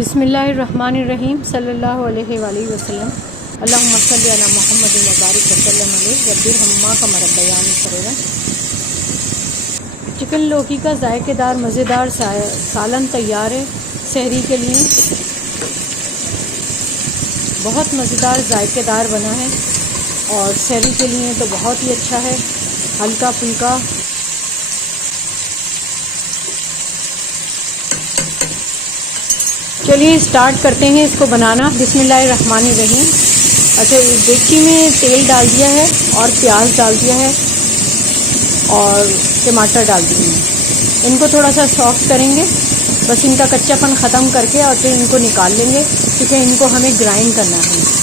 बिस्मिल्लाहिर्रहमानिर्रहीम सल्लल्लाहु अलैहि वसल्लम अल्लाहुम्मा सल्ली अला मुहम्मदिन व बारिक वसल्लम अलैहि रब्बिरहम्मा कमा रब्बयानी सगीरा। चिकन लौकी का जायकेदार मज़ेदार सालन तैयार है सहरी के लिए। बहुत मज़ेदार जायकेदार बना है और सहरी के लिए तो बहुत ही अच्छा है, हल्का फुल्का। चलिए स्टार्ट करते हैं इसको बनाना। बिस्मिल्लाहिर्रहमानिर्रहीम। अच्छा, एक डेगची में तेल डाल दिया है और प्याज डाल दिया है और टमाटर डाल दिए हैं। इनको थोड़ा सा सॉफ्ट करेंगे, बस इनका कच्चापन ख़त्म करके और फिर इनको निकाल लेंगे, क्योंकि इनको हमें ग्राइंड करना है।